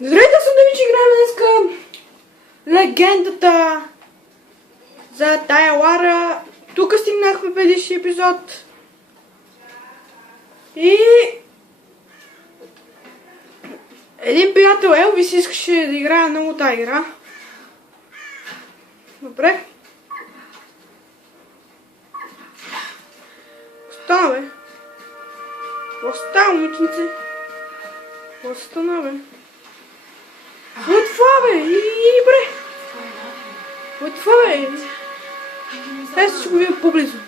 Здравейте, аз съм Давид, че играем днеска легендата за тая Лара. Тук стигнахме предишния епизод. И един приятел Елвис искаше да играе много тая игра. Добре. Остана, бе. Остана, момиченце. Остана, бе. От това, бе! Иди, бре! От това, бе! Дай ще го видя по-близо.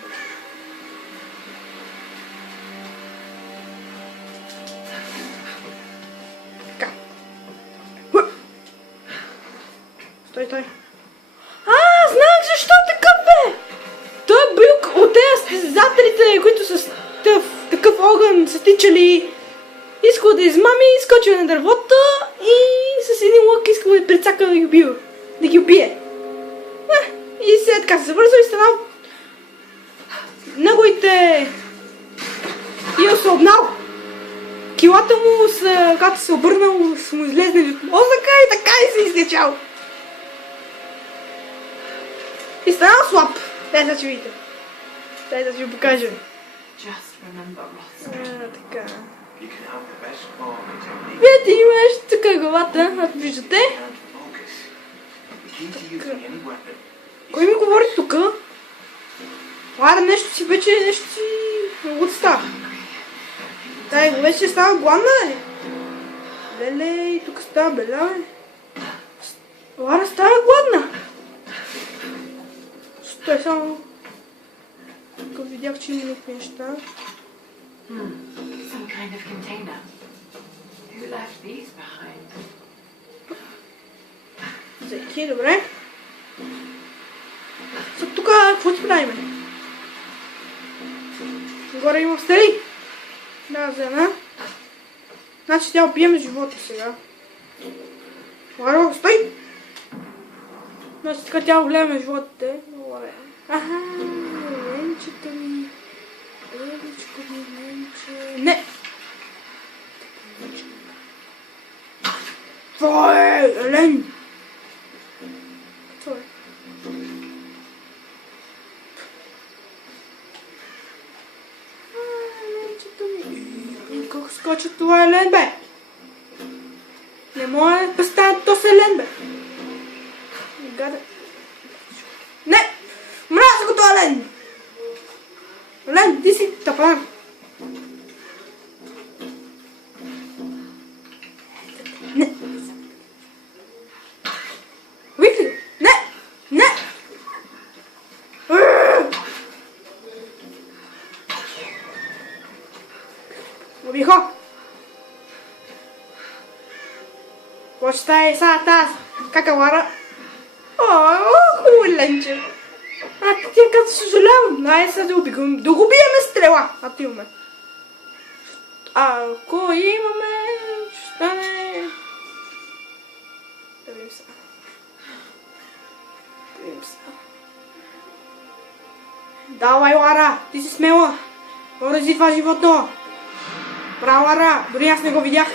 Така. Стой. Знам защо такъв, бе! Той е бил от тези състезателите, които с такъв огън са тичали. Искал да измами, изкочил на дървото и с един лък искал да прецака да ги убие. И след така се завързал и станал неговите и ослабнал. Килата му, когато се обърнал, са му излезнали от мозъка и така и се излечал. И станал слаб. Дай да ще видите. Дай да ще ви покажа. Така. Вижте, има нещо така главата, ако виждате. Кой ми говори тука? Лара нещо си много става. Тай, вече става гладна, бе. Леле, и тук става бела, бе. Лара става гладна. Стой само. Тук видях, че има някакви неща. Some kind of container. Who left these behind? Зайки, добре. Са тук, какво ти правим? Горе има стели. Да, за една. Значи тя убиеме живота сега. Лара, стой! Значи така тя огледаме животите. Аха, ленчето ми. Еличко ми, ленче. Не! Това е Елен! Това е. Ленчето ми. Как скочи това Елен, бе? Не може да представя то с Елен, бе. Гада. Не! Мразя го това Елен! Елен, ти си тъпан! Не! Викли! Не! Убихо! Какво ще стане сега тази? Кака Лара? Хубаво ленче! Тя като съжалявам, най сега да го биеме стрела, ти имаме. Ако имаме, ще стане... Да видим сега. Давай, Лара, ти си смела. Орези това животно. Браво, Лара, дори аз не го видях.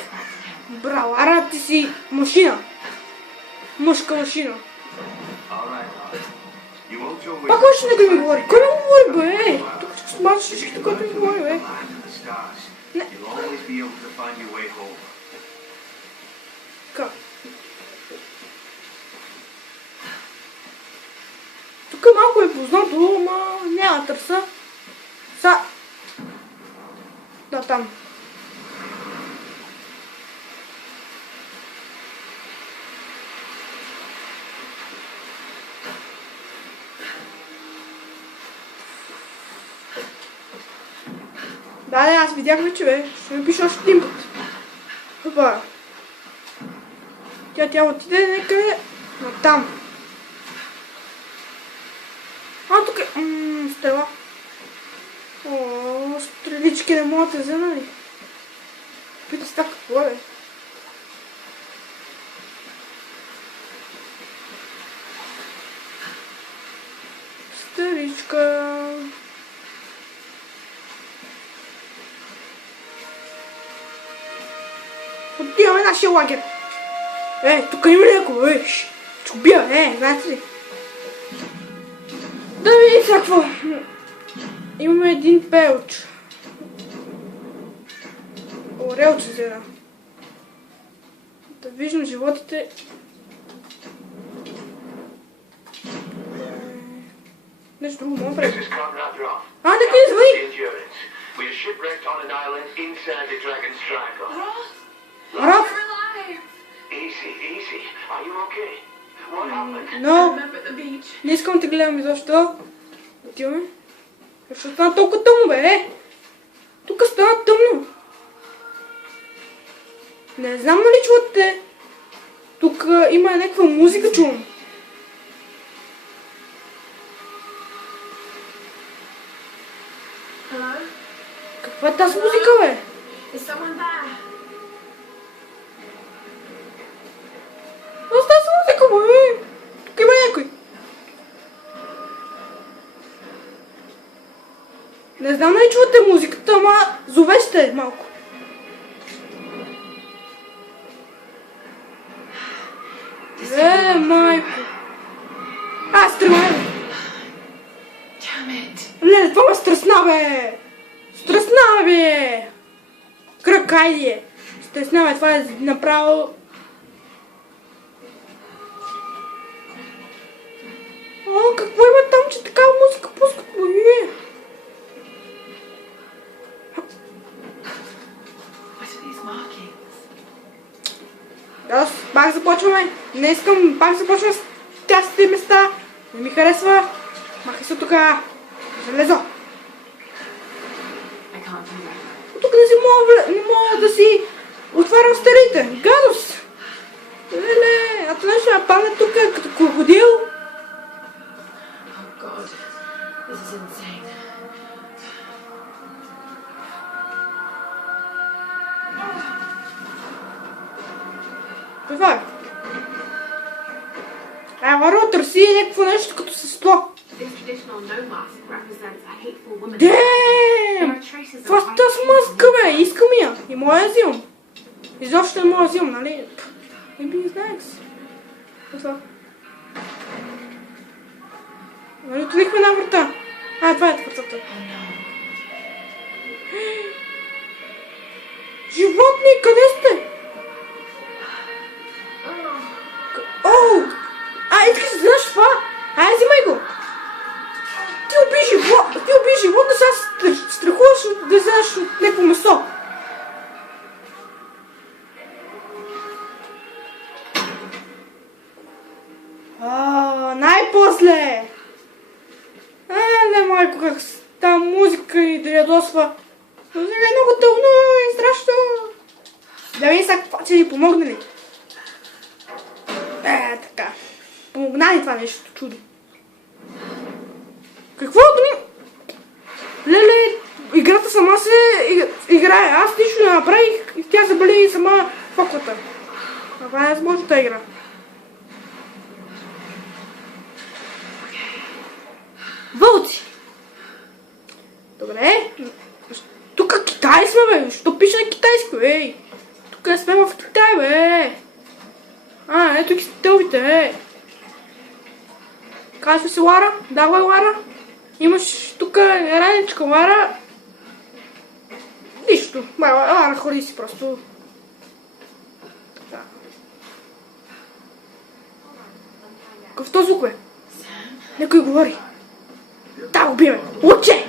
Браво, Лара, ти си машина. Мъжка машина. Пак още не го ми говори. Кой ми говори, бе? Тук ще смача всичките, който ми говори, бе. Не. Така. Тук малко е познато, ама няма търса. Да, там. Да, аз видях вече, бе. Ще ми пише още един път. Хопа. Тя отиде някъде натам. Тук е... стрела. Стрелички не могат да взема ли? Пита се така какво е, бе. Стреличка. Отиваме нашия лагер. Тук има ли някой, ще убия, знаете ли? Да видим сега какво. Имаме един пелч. Орелче зера. Да виждам животите. Нещо друго мога прави. Нека извъни! Раф! Но, не искам да те гледам изобщо. Отиваме. Защо стана толкова тъмно, бе? Тук стана тъмно. Не знам нали чувате. Тук има някаква музика, чувам. Каква е тази музика, бе? Какво става с музика, бе? Тук има някой. Не знам нали чувате музиката, ама зовеща малко. Майко. Стремай, бе. Леле, това ме стресна, бе. Стресна, бе. Кракай е. Стресна, бе, това е направо. Какво има там, че такава музика пускат, бе? Аз пак започваме. Не искам пак започвам с тясните места. Не ми харесва. Махай се тука. Железо. Тук не мога да си отварям старите. Гадост. Леле, а това ще падне тук като крокодил. Това е. Варо, търси някакво нещо като сесло. Дем! Това е тази маска, бе! Искам я! И моя взимам. Изобщо не моя взимам, нали? Не би знаех си. Това. Нали отворихме една врата? Това е вратата. Животни, къде сте? Искаш да знаеш това? Взимай го! Ти уби животно, сега страхуваш да вземеш от някакво месо. Най-после! Не, майко, как та музика и да ядосва. Но сега е много тъмно и страшно. Да видим сега какво ще ни помогне ли? Така. Помогна ли това нещо чудо? Какво да ми... Леле, играта сама се играе. Аз нищо не направих и тя забали сама фоклата. Това е възможната игра. Вълци! Добре. Тук Китай сме, бе. Що пише на китайски, бе? Тук сме в Китай, бе. Ето ги стълбите, Казва се Лара. Давай, Лара. Имаш тук раничка, Лара. Нищо. Лара, ходи си просто. Така. Какъв то звук, бе? Некой говори. Да, убиме. Лъче!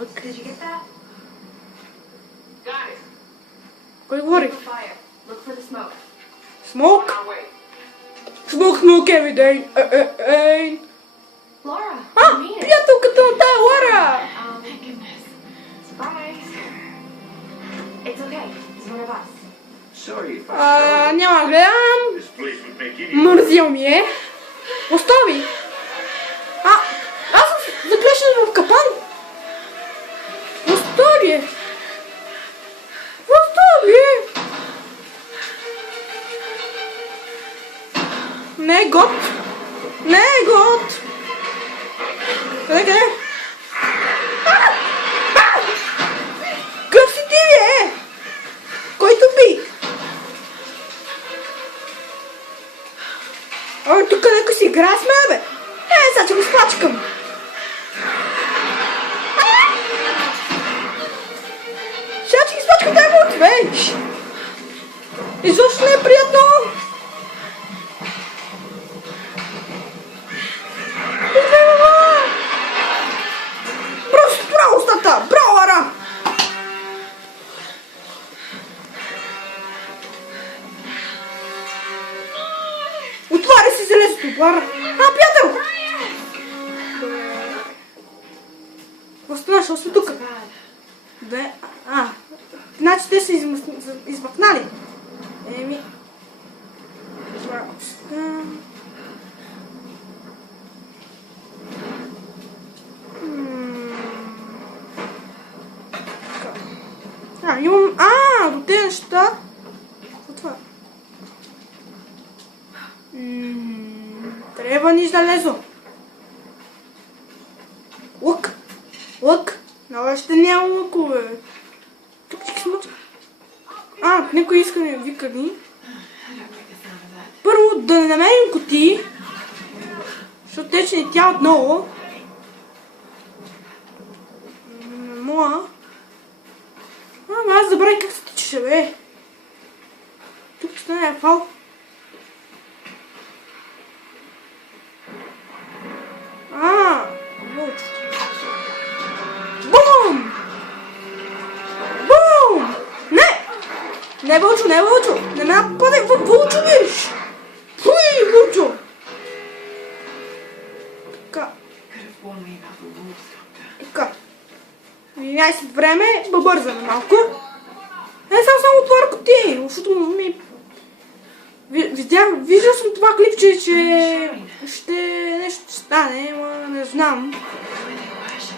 Лък. Кой говори? Smoke? Smoke every day. Приятелката на тая Лара! Няма гледам. Мързил ми е. Остави. Аз съм заклешен в капан. Остави. Не е год. Къде? Къв си ти, бе? Който би? харесва, бе. Сега че го спачкам. Сега че ги спачкам, дай му отвеч. Изобщо не е приятно. Идвай, мама. Браво, устата. Браво, Ара. Отваря си железото, Ара. Приятел. Възстановиш, още тук. Бе, значи те са измъкнали. Еми. Имам... до тези неща. Какво това? Трябва ни железо. Лък. Лък. Но още няма лъкове. Тук смотри. Някой иска да ми вика ни. Първо да не намерим кутии. Защото тече ни тя отново. Моя. Аз забравих как се тичаше, бе. Тук стане е фал. Вълчо. Бум! Бум! Не! Не, Вълчо, не, Вълчо! Не ме нападай, Вълчо, виж! Пуй, Вълчо! Така. Така. 11 време, бързаме малко. Само отваря кутии, защото ми... Виждал съм това клипче, че нещо ще стане, но не знам.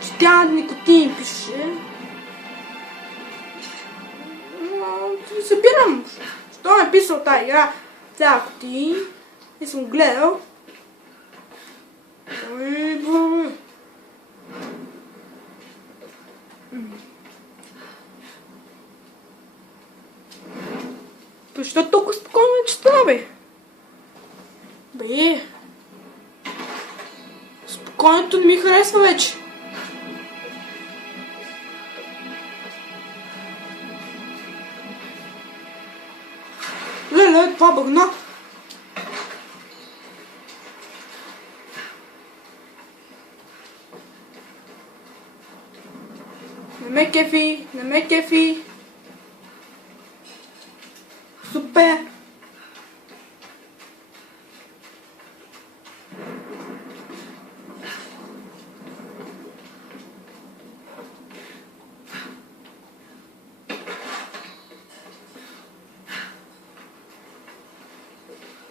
Че тя никотин пише. Събирам. Що ме е писал тази игра? Цяла кутии. И съм гледал. Защо толкова спокойно не чета, бе? Бе. Спокойното не ми харесва вече. Леле, това бъгна. Не ме кефи, не ме кефи. Супер!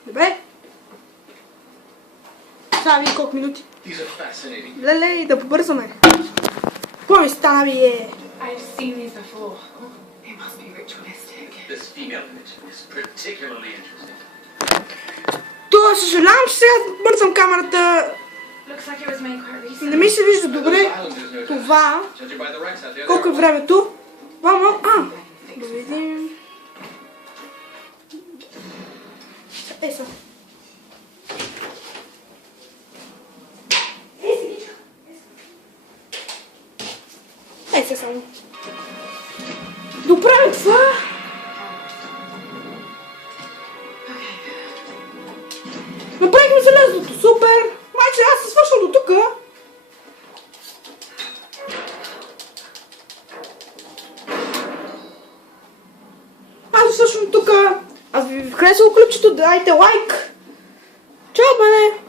Добре. Сега ви колко минути. Леле, да побързаме. Какво ми стана, бие? I've seen these before. They must be ritualistic. This female image is particularly interesting. Това съжалявам, че сега бързам камерата. Looks like it was made quite recently. Не ми се вижда добре това. Колко е времето? Да видим. Са. Се само. Добре, това. Направихме железото, супер! Майче, аз се свършвам до тука. Аз се свършвам тука. Аз ви харесало клипчето, дайте лайк. Чао, бе!